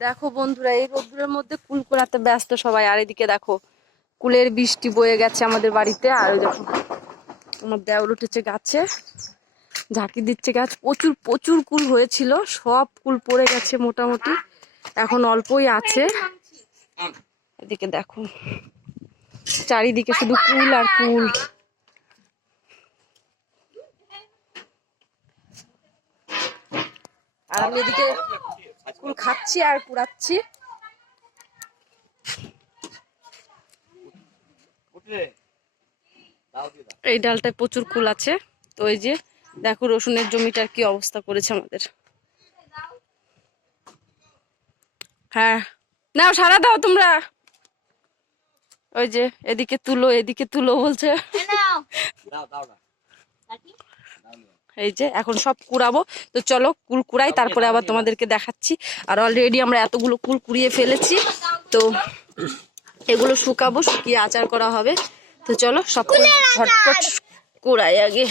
দেখো বন্ধুরা, এই রোদ্দুরের মধ্যে কুল কুড়াতে ব্যস্ত সবাই। আর এদিকে দেখো কুলের বৃষ্টি বয়ে গেছে আমাদের বাড়িতে। আর ওই দেখো আমার দেওর উঠেছে গাছে, ঝাঁকি দিচ্ছে গাছ। প্রচুর প্রচুর কুল হয়েছিল, সব কুল পড়ে গেছে মোটামুটি, এখন অল্পই আছে। এদিকে দেখো চারিদিকে শুধু কুল আর কুল। আর আমি এদিকে কুল খাচ্ছি আর কুড়াচ্ছি। এই ডালটায় প্রচুর কুল আছে। তো এই যে দেখো রসুনের জমিটার কি অবস্থা করেছে আমাদের। হ্যাঁ নাও, সারা দাও তোমরা। ওই যে এদিকে তুলো, এদিকে তুলো বলছে। এই যে এখন সব কুড়াবো। তো চলো কুল কুড়াই, তারপরে আবার তোমাদেরকে দেখাচ্ছি। আর অলরেডি আমরা এতগুলো কুল কুড়িয়ে ফেলেছি। তো এগুলো শুকাবো, শুকিয়ে আচার করা হবে। তো চলো সব ঝটপট কুড়াই আগে।